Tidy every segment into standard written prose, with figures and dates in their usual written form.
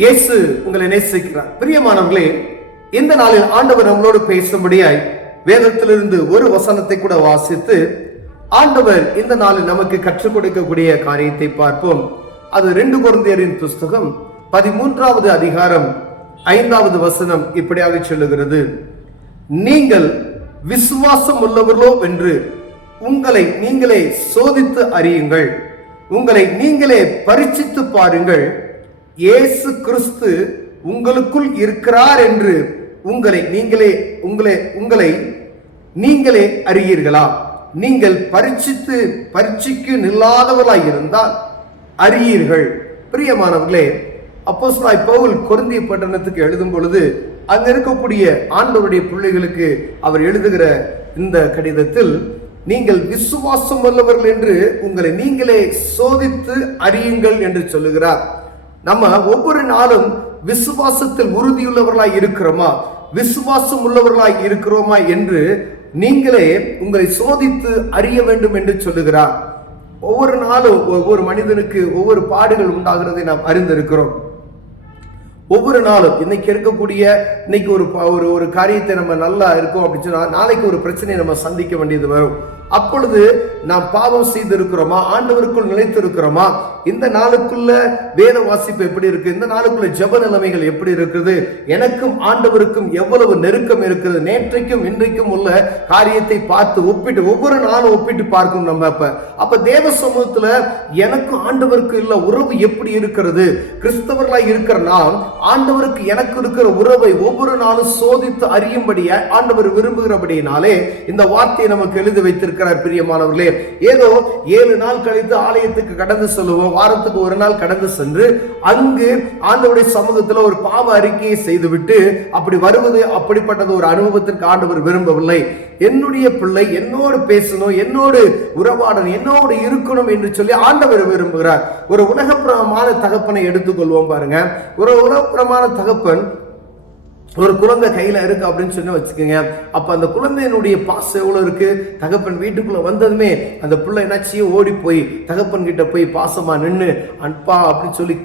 இயேசு உங்களை நேசிக்கிறார். பிரியமானவர்களே, இந்த நாளில் ஆண்டவர் நம்மளோடு பேசும்படியாய் வேதத்திலிருந்து ஒரு வசனத்தை கூட வாசித்து ஆண்டவர் இந்த நாளில் நமக்கு கற்றுக் கொடுக்கக்கூடிய காரியத்தை பார்ப்போம். அது 2 கொரிந்தியரின் புஸ்தகம் 13வது அதிகாரம் 5வது வசனம் இப்படியாக சொல்லுகிறது: நீங்கள் விசுவாசம் உள்ளவர்களோ என்று உங்களை நீங்களே சோதித்து அறியுங்கள், உங்களை நீங்களே பரீட்சித்து பாருங்கள், இயேசு கிறிஸ்து உங்களுக்குள் இருக்கிறார் என்று உங்களை நீங்களே அறியீர்களா? நீங்கள் பரீட்சைக்கு நில்லாதவர்களாய் இருந்தால் அறியீர்கள். பிரியமானவர்களே, அப்போஸ்தலனாகிய பவுல் கொரிந்திய பட்டணத்துக்கு எழுதும் பொழுது அங்க இருக்கக்கூடிய ஆண்டவருடைய பிள்ளைகளுக்கு அவர் எழுதுகிற இந்த கடிதத்தில், நீங்கள் விசுவாசம் உள்ளவர்கள் என்று உங்களை நீங்களே சோதித்து அறியுங்கள் என்று சொல்லுகிறார். நம்ம ஒவ்வொரு நாளும் விசுவாசத்தில் உறுதியுள்ளவர்களாய் இருக்கிறோமா, விசுவாசம் உள்ளவர்களாய் இருக்கிறோமா என்று நீங்களே உங்களை சோதித்து அறிய வேண்டும் என்று சொல்லுகிறார். ஒவ்வொரு நாளும் ஒவ்வொரு மனிதனுக்கு ஒவ்வொரு பாடுகள் உண்டாகிறதை நாம் அறிந்திருக்கிறோம். ஒவ்வொரு நாளும் இன்னைக்கு இருக்கக்கூடிய ஒரு காரியத்தை நம்ம நல்லா இருக்கோம் அப்படின்னு சொன்னா நாளைக்கு ஒரு பிரச்சனையை நம்ம சந்திக்க வேண்டியது வரும். அப்பொழுது நாம் பாவம் செய்திருக்கிறோமா, ஆண்டவருக்குள் நிலைத்திருக்கிறோமா, இந்த நாளுக்குள்ள வேத வாசிப்பு எப்படி இருக்கு, இந்த நாளுக்குள்ள ஜெப நிலைமைகள் எப்படி இருக்குது, எனக்கும் ஆண்டவருக்கும் எவ்வளவு நெருக்கம் இருக்கிறது, நேற்றைக்கும் இன்றைக்கும் உள்ள காரியத்தை பார்த்து ஒப்பிட்டு ஒவ்வொரு நாளும் ஒப்பிட்டு பார்க்கணும். நம்ம அப்ப தேவ சமூகத்துல எனக்கும் ஆண்டவருக்கு இல்ல உறவு எப்படி இருக்கிறது, கிறிஸ்தவர்களாய் இருக்கிற நாம் ஆண்டவருக்கு எனக்கு இருக்கிற உறவை ஒவ்வொரு நாளும் சோதித்து அறியும்படியா ஆண்டவர் விரும்புகிறபடியினாலே இந்த வார்த்தையை நமக்கு எழுதி வைத்திருக்கிறார். பிரியமானவர்களே, ஏதோ 7 நாள் கழித்து ஆலயத்துக்கு கடந்து செல்லுவோம், வாரத்துக்கு ஒரு நாள் கடந்து சென்று அங்கு ஆண்டவருடைய சமூகத்தில் ஒரு பாவ அறிக்கையை செய்துவிட்டு அப்படி வருவது, அப்படிப்பட்டது ஒரு அனுபவத்திற்கு ஆண்டவர் விரும்பவில்லை. என்னுடைய பிள்ளை என்னோடு பேசணும், என்னோடு உறவாடணும், என்னோடு இருக்கணும் என்று சொல்லி ஆண்டவர் விரும்புகிறார். ஒரு உலகப்பிரமான தகப்பனை எடுத்துக்கொள்வோம் பாருங்க. ஒரு உலகப்பிரமான தகப்பன் ஒரு குழந்தை கையில இருக்கு அப்படின்னு சொல்லி வச்சுக்கோங்க. அப்ப அந்த குழந்தையினுடைய பாசம் எவ்வளவு இருக்கு. தகப்பன் வீட்டுக்குள்ள வந்ததுமே அந்த பிள்ளை என்னாச்சியும் ஓடி போய் தகப்பன் கிட்ட போய் பாசமா நின்று அன்பா அப்படின்னு சொல்லி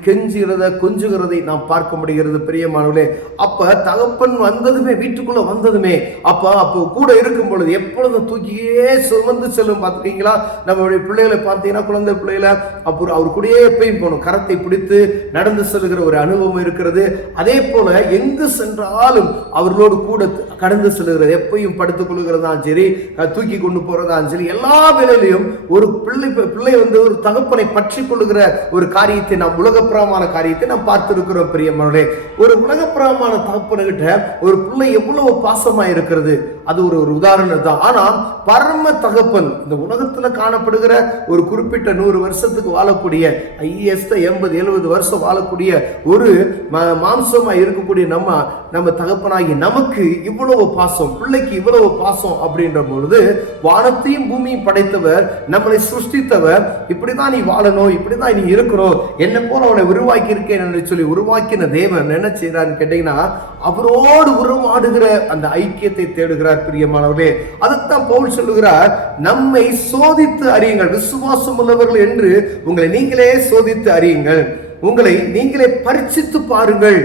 கொஞ்சுகிறதை நாம் பார்க்க முடிகிறது. பிரியமானவர்களே, அப்ப தகப்பன் வந்ததுமே, வீட்டுக்குள்ள வந்ததுமே அப்போ கூட இருக்கும் பொழுது எப்பொழுதும் தூக்கியே சுமந்து செல்லும். பார்த்துருக்கீங்களா? நம்மளுடைய பிள்ளைகளை பார்த்தீங்கன்னா, குழந்தை பிள்ளைகளை அப்புறம் அவர் கூடயே எப்பயும் போகணும், கரத்தை பிடித்து நடந்து செல்கிற ஒரு அனுபவம் இருக்கிறது. அதே போல எங்கு சென்றால் அவர்களோடு கூட கடந்து செல்கிறது, எப்பயும் படுத்துக் கொள்கிறதாலும் சரி, தூக்கி கொண்டு போறதாலும் சரி, எல்லா வேளையிலும் ஒரு பிள்ளை ஒரு தகப்பனை பற்றி கொள்ளுகிற ஒரு காரியத்தை நாம் உலகப்பிரமான காரியத்தை நாம் பார்த்திருக்கிறோம். பிரியமானவர்களே, ஒரு உலகப்பிரமான தகப்பனுகிட்ட ஒரு பிள்ளை எவ்வளவு பாசமா இருக்கிறது, அது ஒரு உதாரணம் தான். ஆனா பரம தகப்பன், இந்த உலகத்துல காணப்படுகிற ஒரு குறிப்பிட்ட 100 வருஷத்துக்கு வாழக்கூடிய 80-70 வருஷம் வாழக்கூடிய ஒரு மாம்சமா இருக்கக்கூடிய நம்ம தகப்பனாகி நமக்கு இவ்வளவு பாசம், பிள்ளைக்கு இவ்வளவு பாசம் அப்படின்ற பொழுது, வானத்தையும் பூமியும் படைத்தவர், நம்மளை சிருஷ்டித்தவர், இப்படிதான் நீ வாழணும், இப்படிதான் நீ இருக்கணும், என்ன போல அவனை உருவாக்கி இருக்கேன் என்று சொல்லி உருவாக்கின தேவன் என்ன செய்யறான்னு கேட்டீங்கன்னா, அவரோடு உருவாடுகிற அந்த ஐக்கியத்தை தேடுகிறார். பிரியமானவர்களே, அதுதான் பவுல் சொல்லுகிறார், நம்மை சோதித்து அறியுங்கள், விசுவாசம் உள்ளவர்கள் என்று உங்களை நீங்களே சோதித்து அறியுங்கள், உங்களை நீங்களே பரீட்சித்து பாருங்கள்.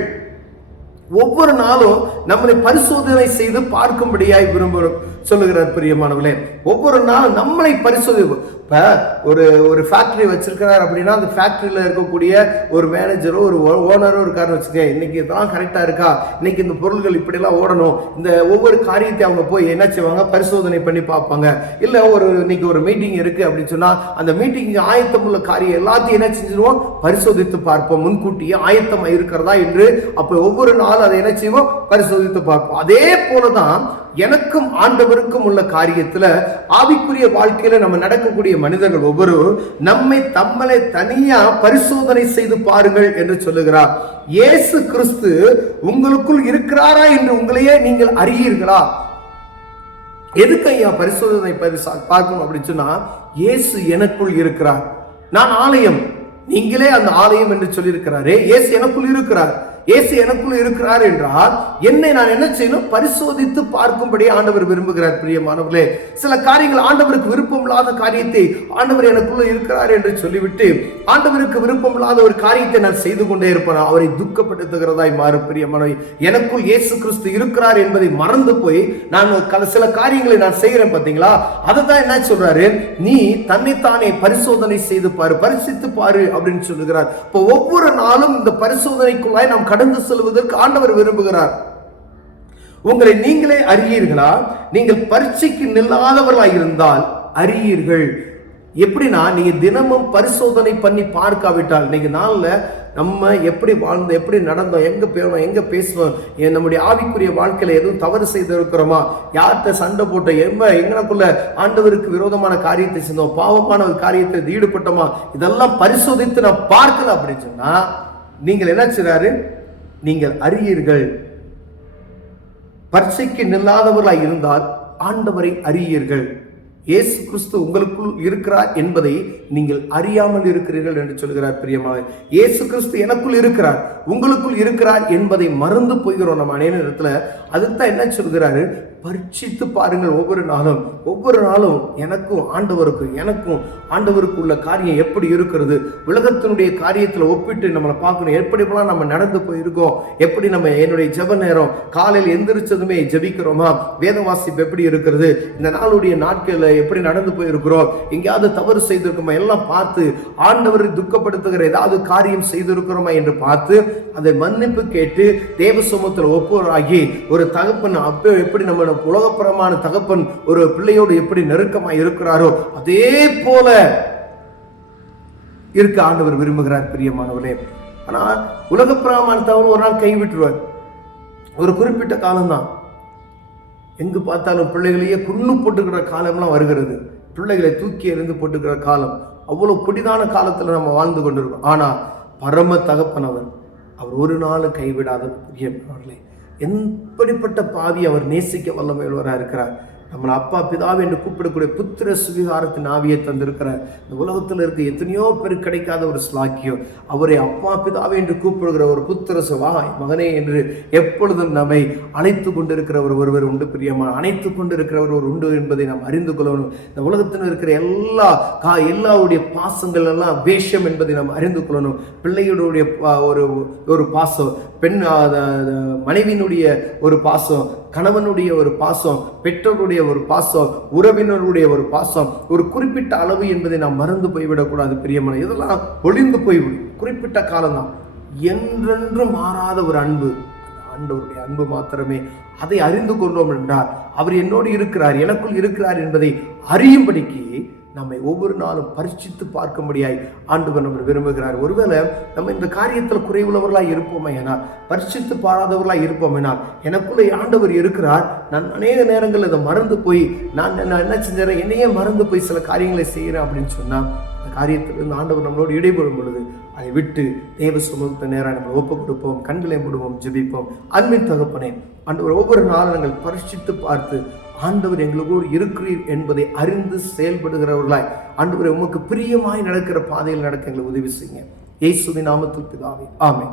ஒவ்வொரு நாளும் நம்மளை பரிசோதனை செய்து பார்க்கும்படியாய் விரும்புகிறோம் சொல்லுகிறார். பிரியமானவர்களே, ஒவ்வொரு நாளும் நம்மளை பரிசோதிப்போம். இப்ப ஒரு ஃபேக்டரி வச்சிருக்கிறார் அப்படின்னா, அந்த ஃபேக்டரியில இருக்கக்கூடிய ஒரு மேனேஜரோ ஒரு ஓனரோ இருக்காருன்னு வச்சுக்கோங்க, இன்னைக்கு இதெல்லாம் கரெக்டா இருக்கா, இன்னைக்கு இந்த பொருள்கள் இப்படிலாம் ஓடணும், இந்த ஒவ்வொரு காரியத்தை அவங்க போய் என்ன செய்வாங்க, பரிசோதனை பண்ணி பார்ப்பாங்க. இல்ல இன்னைக்கு ஒரு மீட்டிங் இருக்கு அப்படின்னு சொன்னா, அந்த மீட்டிங் ஆயத்தம் உள்ள காரியம் எல்லாத்தையும் என்ன செஞ்சிருவோம், பரிசோதித்து பார்ப்போம், முன்கூட்டியே ஆயத்தமா இருக்கிறதா என்று. அப்ப ஒவ்வொரு நாளும் அதை என்ன செய்வோம், பரிசோதித்து பார்ப்போம். அதே போலதான் எனக்கும் ஆண்டவருக்கும் உள்ள காரியத்துல, ஆவிக்குரிய வாழ்க்கையில நம்ம நடக்கக்கூடிய மனிதர்கள் ஒவ்வொரு நம்மளை தனியா பரிசோதனை செய்து பாருங்கள் என்று சொல்லுகிறார். இயேசு கிறிஸ்து உங்களுக்குள் இருக்கிறாரா என்று உங்களையே நீங்கள் அறியீர்களா? எதுக்கு ஐயா பரிசோதனை பார்க்கணும் அப்படின்னு சொன்னா, இயேசு எனக்குள் இருக்கிறார், நான் ஆலயம், நீங்களே அந்த ஆலயம் என்று சொல்லி இருக்கிறாரே, இயேசு எனக்குள் இருக்கிறார், இயேசு எனக்குள்ள இருக்கிறார் என்றால் என்னை நான் என்ன செய்யணும்? பரிசோதித்து பார்க்கும்படி ஆண்டவர் விரும்புகிறார். பிரியமானவர்களே, சில காரியங்கள் ஆண்டவருக்கு விருப்பம் இல்லாத காரியத்தை ஆண்டவர் எனக்குள்ள இருக்கிறார் என்று சொல்லிவிட்டு ஆண்டவருக்கு விருப்பம் இல்லாத ஒரு காரியத்தை நான் செய்து கொண்டே இருப்பேன், அவரை துக்கப்படுத்துகிறதாய் மாறும். பிரியமானவர்களே, எனக்குள் இயேசு கிறிஸ்து இருக்கிறார் என்பதை மறந்து போய் நான் சில காரியங்களை நான் செய்கிறேன். பார்த்தீங்களா? அதுதான் என்ன சொல்றாரு? நீ தன்னைத்தானே பரிசோதனை செய்து பாரு, பரிசித்து பாரு அப்படின்னு சொல்லுகிறார். இப்போ ஒவ்வொரு நாளும் இந்த பரிசோதனைக்குள்ளாய் நாம் கடந்து செல்வதற்கு ஆண்டவர் விரும்புகிறார். உங்களை நீங்களே அறியீர்களா? நீங்கள் பரீட்சைக்கு நில்லாதவர்களாக இருந்தால் அறியீர்கள். எப்படின்னா, நீங்க தினமும் பரிசோதனை பண்ணி பார்க்காவிட்டால் இன்னைக்கு நாள்ல நம்ம எப்படி வாழ்ந்தோம், எப்படி நடந்தோம், எங்க போனோம், எங்க பேசணும், நம்முடைய ஆவிக்குரிய வாழ்க்கையில எதுவும் தவறு செய்திருக்கிறோமா, யார்கிட்ட சண்டை போட்டோம், எங்களுக்குள்ள ஆண்டவருக்கு விரோதமான காரியத்தை செஞ்சோம், பாவமான ஒரு காரியத்தை ஈடுபட்டோமா, இதெல்லாம் பரிசோதித்து நான் பார்க்கல அப்படின்னு சொன்னா நீங்கள் என்ன செய்றாரு? நீங்கள் அறியீர்கள். பரீட்சைக்கு நில்லாதவர்களாய் இருந்தால் ஆண்டவரை அறியீர்கள். இயேசு கிறிஸ்து உங்களுக்குள் இருக்கிறார் என்பதை நீங்கள் அறியாமல் இருக்கிறீர்கள் என்று சொல்கிறார். பிரியமானவர்களே, இயேசு கிறிஸ்து எனக்குள் இருக்கிறார், உங்களுக்குள் இருக்கிறார் என்பதை மறந்து போகிறோம் நம்ம அநேக நேரத்துல. அதுதான் என்ன சொல்கிறாரு? பரீட்சித்து பாருங்கள். ஒவ்வொரு நாளும் எனக்கும் ஆண்டவருக்கு உள்ள காரியம் எப்படி இருக்கிறது, உலகத்தினுடைய காரியத்துல ஒப்பிட்டு நம்மளை பார்க்கணும். எப்படிலாம் நம்ம நடந்து போயிருக்கோம், எப்படி நம்ம என்னுடைய ஜெப நேரம் காலையில் எந்திரிச்சதுமே ஜெபிக்கிறோமா, வேத வாசிப்பு எப்படி இருக்கிறது, இந்த நாளுடைய நாட்கள்ல எப்படி நடந்து போயிருக்கிறோம், எங்கேயாவது தவறு செய்திருக்கோமா, எல்லாம் பார்த்து ஆண்டவரை துக்கப்படுத்துகிற ஏதாவது காரியம் செய்திருக்கிறோமா என்று பார்த்து அதை மன்னிப்பு கேட்டு தேவ சமூகத்தில் ஒப்புராகி ஒரு தகப்பன் அப்போ எப்படி நம்ம உலகப்புறமான தகப்பன் ஒரு பிள்ளையோடு எப்படி நெருக்கமாக இருக்கிறாரோ அதே போல இருக்க ஆண்டவர் விரும்புகிறார். பிரியமானவர்களே, ஆனா உலகப்புறமான தகவல் ஒரு நாள் கைவிட்டுருவார். ஒரு குறிப்பிட்ட காலம்தான். எங்கு பார்த்தாலும் பிள்ளைகளையே குன்னு போட்டுக்கிற காலம்லாம் வருகிறது. பிள்ளைகளை தூக்கி எறிந்து போட்டுக்கிற காலம், அவ்வளவு கொடிதான காலத்துல நம்ம வாழ்ந்து கொண்டிருக்கோம். ஆனா பரம தகப்பன் அவர் ஒரு நாளும் கைவிடாத. பிரியமானவர்களே, எப்படிப்பட்ட பாவி அவர் நேசிக்க வல்லமையுள்ளவராக இருக்கிறார். நம்மளை அப்பா பிதாவை என்று கூப்பிடக்கூடிய புத்திர சுவிகாரத்தின் ஆவியை தந்திருக்கிறார். இந்த உலகத்தில் இருக்க எத்தனையோ பேர் கிடைக்காத ஒரு ஸ்லாக்கியம், அவரை அப்பா பிதாவை என்று கூப்பிடுகிற ஒரு புத்திர சுவாய் மகனே என்று எப்பொழுதும் நம்மை அணைத்து கொண்டிருக்கிறவர் ஒருவர் உண்டு. பிரியமான அணைத்து கொண்டிருக்கிறவர் ஒரு உண்டு என்பதை நாம் அறிந்து கொள்ளணும். இந்த உலகத்தில் இருக்கிற எல்லாருடைய பாசங்கள் எல்லாம் வேஷம் என்பதை நாம் அறிந்து கொள்ளணும். பிள்ளைகளுடைய ஒரு பாசம், மனைவியினுடைய ஒரு பாசம், கணவனுடைய ஒரு பாசம், பெற்றோருடைய ஒரு பாசம், உறவினருடைய ஒரு பாசம் ஒரு குறிப்பிட்ட அளவு என்பதை நாம் மறந்து போய்விடக்கூடாது. பிரியமான இதெல்லாம் ஒளிந்து போய்விடும். குறிப்பிட்ட காலம்தான். என்றென்றும் மாறாத ஒரு அன்பு, ஆண்டவருடைய அன்பு மாத்திரமே. அதை அறிந்து கொண்டோம் என்றால் அவர் என்னோடு இருக்கிறார், எனக்குள் இருக்கிறார் என்பதை அறியும்படிக்கு நம்மை ஒவ்வொரு நாளும் பரிசித்து பார்க்கும்படியாய் ஆண்டவர் நம்ம விரும்புகிறார். ஒருவேளை நம்ம இந்த காரியத்தில் குறைவுள்ளவர்களாய் இருப்போமே ஆனால், பரிசித்து பாராதவர்களாய் இருப்போம் என்றால், எனக்குள்ளே ஆண்டவர் இருக்கிறார், நான் அநேக நேரங்கள் இதை மறந்து போய் நான் என்ன செஞ்சேன், என்னையே மறந்து போய் சில காரியங்களை செய்கிறேன் அப்படின்னு சொன்னால், அந்த காரியத்திலிருந்து ஆண்டவர் நம்மளோடு இடைபெறும் பொழுது அதை விட்டு தேவ சமூகத்தை நேராக நம்ம ஒப்பு கொடுப்போம், கண்களை மூடுவோம், ஜெபிப்போம். அன்பின் தகப்பனே, ஆண்டவர் ஒவ்வொரு நாளும் நாங்கள் பரிசித்து பார்த்து ஆண்டவர் எங்களோடு இருக்கிறீர் என்பதை அறிந்து செயல்படுகிறவர்களாய் ஆண்டவரை உமக்கு பிரியமாய் நடக்கிற பாதையில் நடக்க எங்களை உதவி செய்யுங்க. இயேசுவின் நாமத்தில் பிதாவே, ஆமென்.